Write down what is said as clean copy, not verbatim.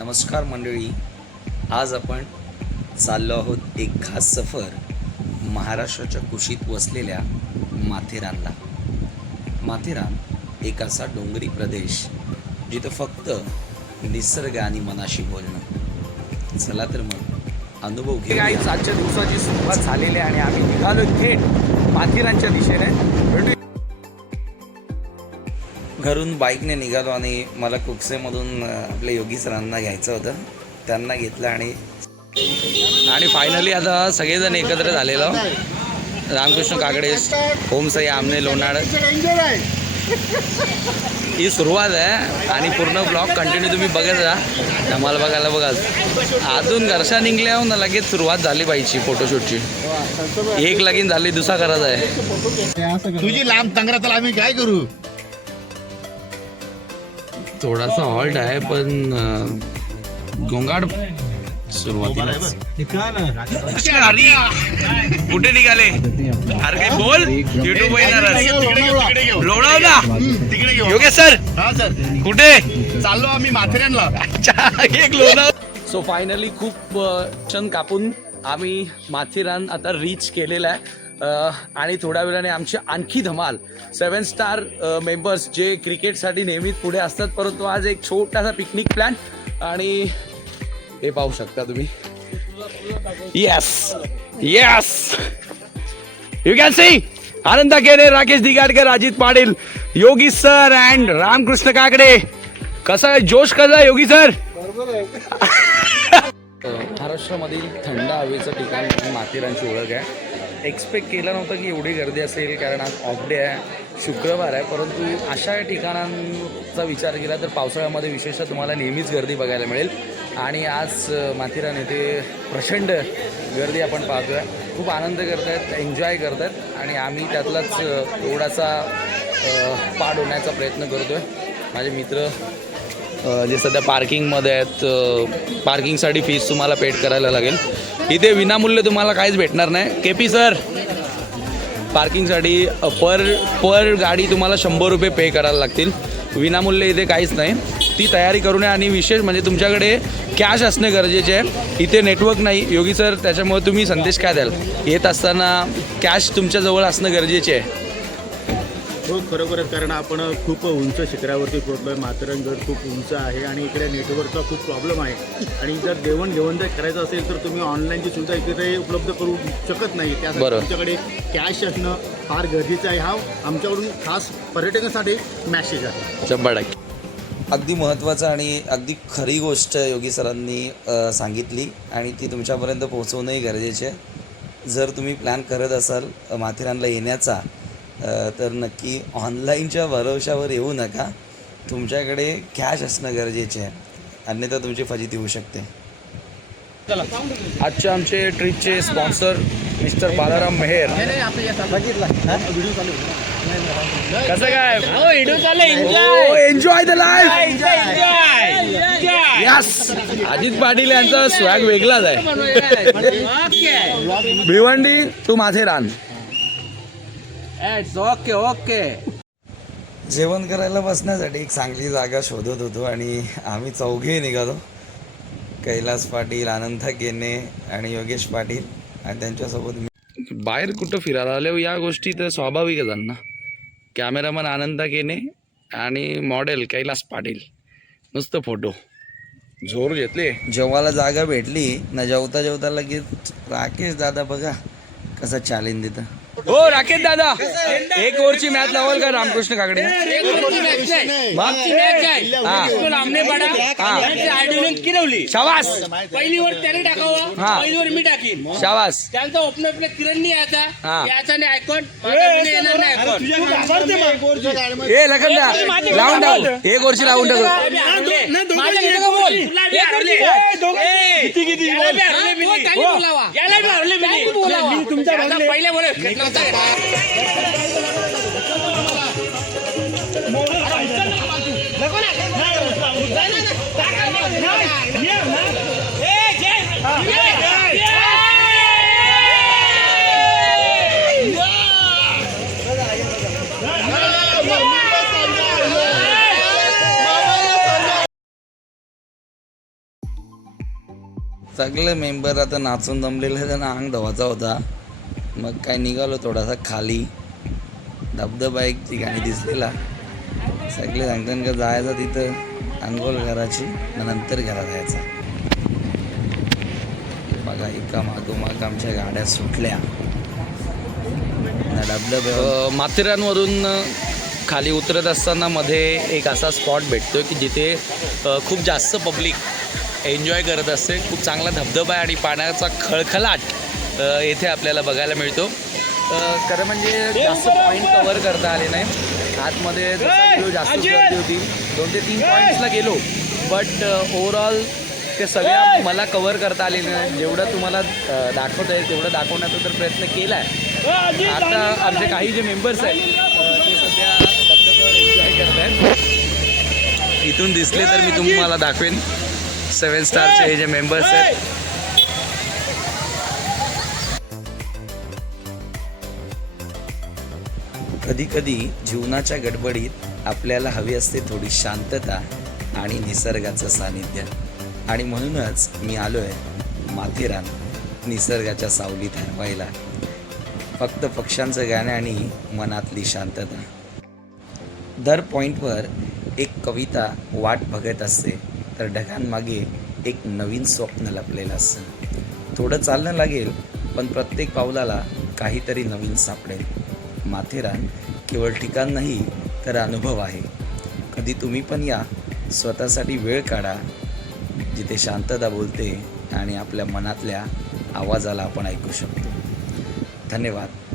नमस्कार मंडळी, आज आपण चाललो आहोत एक खास सफर महाराष्ट्राच्या कुशीत वसलेल्या माथेरानला. माथेरान एक असा डोंगरी प्रदेश जिथं फक्त निसर्ग आणि मनाशी बोलणं. चला तर मग अनुभव घेऊया. आजच्या दिवसाची सुरुवात झालेली आहे आणि आम्ही निघालो थेट माथेरानच्या दिशेने. घरून बाईकने निघालो आणि मला कुकसेमधून आपल्या योगी सरांना घ्यायचं होतं. त्यांना घेतलं आणि फायनली आता सगळेजण एकत्र झालेलो. रामकृष्ण काकडे, ओमसाई आमने, लोणाड. ही सुरुवात आहे आणि पूर्ण ब्लॉग कंटिन्यू तुम्ही बघत राहा. आम्हाला बघायला बघा अजून घरच्या निघल्यावर ना लगेच सुरुवात झाली पाहिजे फोटोशूटची. एक लगीन झाली, दुसरा करायचा आहे. तुझी लांब तंगरात आम्ही काय करू. थोडासा हॉल्ट आहे पण गोंगाट सुरुवातीला. कुठे निघाले? अरे काही बोल. युट्यूब लोणावळा तिकडे घेऊ. योगेश सर. हा सर, कुठे चाललो आम्ही माथेरानला. एक लोणावळा. सो फायनली खूप क्षण कापून आम्ही माथेरान आता रीच केलेला आहे. आणि थोड्या वेळाने आमची आणखी धमाल. 7 स्टार मेंबर्स जे क्रिकेटसाठी नेहमीच पुढे असतात, परंतु आज एक छोटासा पिकनिक प्लॅन. आणि हे पाहू शकता तुम्ही. Yes yes, you can see Anand Kene, Rakesh Digadkar, Ajit Patil, Yogi sir and Ramakrishna Kakade. कसा आहे जोश, कसा आहे योगी सर? महाराष्ट्रामधील थंड हवेचं ठिकाण माथेरानची ओळख आहे. एक्सपेक्ट केलं नव्हतं की एवढी गर्दी असेल, कारण आज ऑफ डे आहे, शुक्रवार आहे. परंतु अशा ठिकाणांचा विचार केला तर पावसाळ्यामध्ये विशेषतः तुम्हाला नेहमीच गर्दी बघायला मिळेल. आणि आज माथेरान येथे प्रचंड गर्दी आपण पाहतो आहे. खूप आनंद करत आहेत, एन्जॉय करत आहेत आणि आम्ही त्यातलाच थोडासा पाड होण्याचा प्रयत्न करतो आहे. माझे मित्र जे सध्या पार्किंगमध्ये आहेत, पार्किंगसाठी फीस तुम्हाला पेड करायला लागेल. इथे विनामूल्य तुम्हाला काहीच भेटणार नाही. के पी सर, पार्किंगसाठी पर गाडी तुम्हाला 100 रुपये पे करायला लागतील. विनामूल्य इथे काहीच नाही. ती तयारी करू नये. आणि विशेष म्हणजे तुमच्याकडे कॅश असणे गरजेचे आहे. इथे नेटवर्क नाही योगी सर, त्याच्यामुळे तुम्ही संदेश काय द्याल? येत असताना कॅश तुमच्याजवळ असणं गरजेचे आहे. हो, खरोखरच, कारण आपण खूप उंच शिखरावरती पोहोचलो आहे. माथेरानगड खूप उंच आहे आणि इकडे नेटवर्कचा खूप प्रॉब्लेम आहे. आणि जर देवण जर करायचं असेल तर तुम्ही ऑनलाईनची सुविधा इकडे उपलब्ध करू शकत नाही. त्यासाठी तुमच्याकडे कॅश असणं फार गरजेचं आहे. हा आमच्याकडून खास पर्यटकांसाठी मॅसेज आहे. 100%. अगदी महत्त्वाचं आणि अगदी खरी गोष्ट योगी सरांनी सांगितली आणि ती तुमच्यापर्यंत पोहोचवणंही गरजेचे आहे. जर तुम्ही प्लॅन करत असाल माथेरानला येण्याचा तर नक्की ऑनलाईनच्या भरोशावर येऊ नका. तुमच्याकडे कॅश असणं गरजेचे आहे, अन्यथा तुमची फजिती होऊ शकते. आजच्या आमचे ट्रिपचे स्पॉन्सर मिस्टर बालाराम मेहर. कसं काय? Enjoy the life. Yes, Ajit Patil यांचा स्वॅग वेगळाच आहे. Bhiwandi to Matheran. Okay okay. जेवण करायला बसण्यासाठी एक चांगली जागा शोधत होतो आणि आम्ही चौघे निघालो. कैलास पाटील, आनंद केने आणि योगेश पाटील आणि त्यांच्यासोबत. बाहेर कुठं फिरायला आले या गोष्टी तर स्वाभाविकच आहे ना. कॅमेरामन आनंद केने आणि मॉडेल कैलास पाटील. नुसतं फोटो जोर घेतले. जेवायला जागा भेटली ना, जेवता जेवता लगेच राकेश दादा बघा कसा चॅलेंज देतं. हो राकेश दादा, एक ओव्हरची मॅच लावाल का रामकृष्ण काकडे? शाबास. पहिली वर त्याने टाकावं, पहिली वर मी टाकीन. शाबास. त्यांचा ओपनर प्ले किरण याचा नाही आयकॉन येणार नाही आयकॉन. ए लखनदा लावून टाक, एक ओव्हरची लावून टाक. पहिले बोले सगळे मेंबर आता नाचून जमलेले, त्यांना अंग धवाचा होता. मग काय निघालो थोडासा खाली, धबधबा एक ठिकाणी दिसलेला. सगळे सांगतात का जायचं तिथं अंघोळ करायची, मग नंतर घरात जायचा. बघा एका मागोमाग आमच्या गाड्या सुटल्या. धबधबा माथेरानवरून खाली उतरत असताना मध्ये एक असा स्पॉट भेटतो की जिथे खूप जास्त पब्लिक एन्जॉय करत असते. खूप चांगला धबधबा आहे आणि पाण्याचा खळखळाट येथे आपल्याला बघायला मिळतो. खरं म्हणजे जास्त पॉईंट कवर करता आले नाही. आतमध्ये जास्त गर्दी होती, 2 ते 3 पॉईंट्सला गेलो, बट ओव्हरऑल ते सगळ्या मला कवर करता आले नाही. जेवढं तुम्हाला दाखवत आहे तेवढं दाखवण्याचा तर प्रयत्न केला आहे. आता आमचे काही जे मेंबर्स आहेत ते सध्या धबधब्यावर एन्जॉय करत आहेत. इथून दिसले तर मी तुम्हाला दाखवेन 7 स्टारचे हे जे मेंबर्स आहेत. कधी कधी जीवनाच्या गडबडीत आपल्याला हवी असते थोडी शांतता आणि निसर्गाचं सानिध्य, आणि म्हणूनच मी आलो आहे माथेरान निसर्गाच्या सावलीत हरवायला. फक्त पक्ष्यांचं गाणं आणि मनातली शांतता. दर पॉईंटवर एक कविता वाट बघत असते, तर ढगांमागे एक नवीन स्वप्न लपलेलं असतं. थोडं चालणं लागेल, पण प्रत्येक पावलाला काहीतरी नवीन सापडेल. माथेरान केवळ ठिकाण नाही तर अनुभव आहे. कधी तुम्ही पण या, स्वतःसाठी वेळ काढा, जिथे शांतता बोलते आणि आपल्या मनातल्या आवाजाला आपण ऐकू शकतो. धन्यवाद.